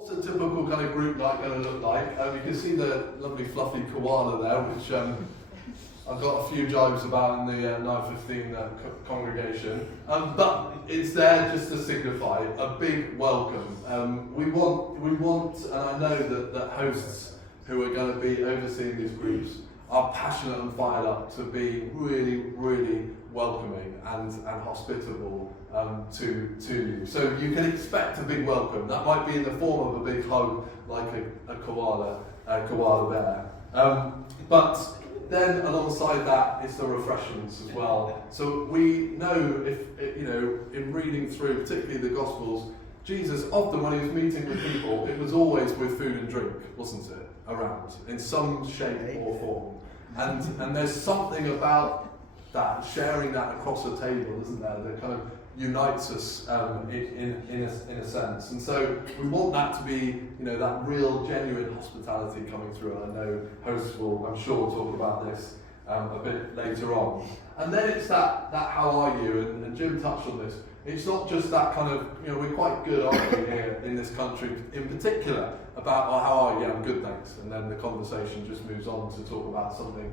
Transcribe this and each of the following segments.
What's a typical kind of group night going to look like? You can see the lovely fluffy koala there, which I've got a few jibes about in the 9:15 congregation. But it's there just to signify a big welcome. We want, and I know that hosts who are going to be overseeing these groups are passionate and fired up to be really, really welcoming and hospitable to you. So you can expect a big welcome. That might be in the form of a big hug, like a koala bear. But then alongside that is the refreshments as well. So we know in reading through, particularly the Gospels, Jesus often when he was meeting with people, it was always with food and drink, wasn't it? Around in some shape or form. And there's something about that, sharing that across a table, isn't there, that kind of unites us in a sense. And so we want that to be, that real, genuine hospitality coming through. And I know hosts will, I'm sure, talk about this a bit later on. And then it's that how are you? And Jim touched on this. It's not just that kind of, we're quite good, aren't we, here in this country, in particular, about, oh, how are you? Yeah, I'm good, thanks. And then the conversation just moves on to talk about something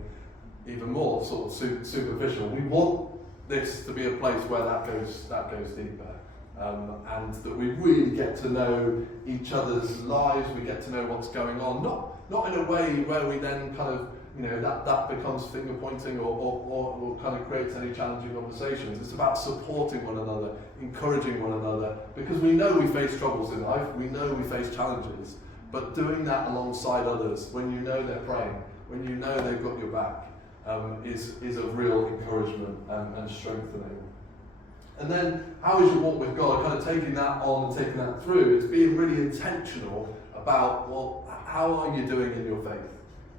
even more sort of superficial. We want this to be a place where that goes deeper, and that we really get to know each other's lives. We get to know what's going on, not in a way where we then kind of that becomes finger pointing or kind of creates any challenging conversations. It's about supporting one another, encouraging one another, because we know we face troubles in life, we know we face challenges, but doing that alongside others, when you know they're praying, when you know they've got your back, is of real encouragement and strengthening. And then, how is your walk with God? Kind of taking that on and taking that through. It's being really intentional about, well, how are you doing in your faith?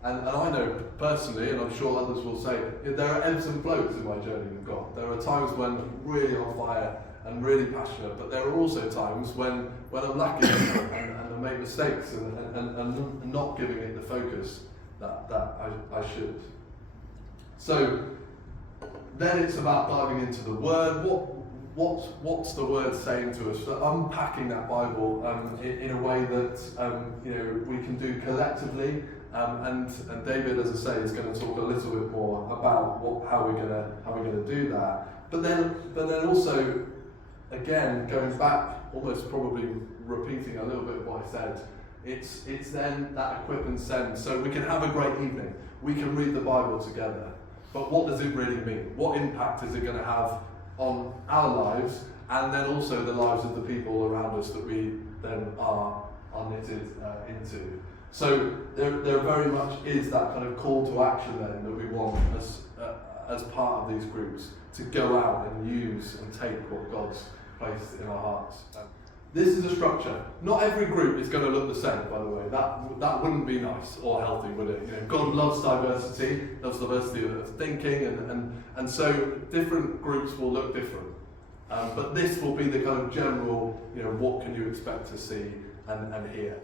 And I know personally, and I'm sure others will say, there are ebbs and flows in my journey with God. There are times when I'm really on fire and really passionate, but there are also times when I'm lacking and I make mistakes and not giving it the focus that I should. So then it's about diving into the Word. What's the Word saying to us? So unpacking that Bible in a way that we can do collectively. And David, as I say, is going to talk a little bit more about how we're going to do that. But then also, again, going back, almost probably repeating a little bit of what I said. It's then that equip and send. So we can have a great evening. We can read the Bible together. But what does it really mean? What impact is it going to have on our lives, and then also the lives of the people around us that we then are knitted into? So there very much is that kind of call to action then that we want as part of these groups to go out and use and take what God's placed in our hearts. This is a structure. Not every group is going to look the same, by the way. That wouldn't be nice or healthy, would it? God loves diversity, loves diversity of thinking, and so different groups will look different. But this will be the kind of general, what can you expect to see and hear.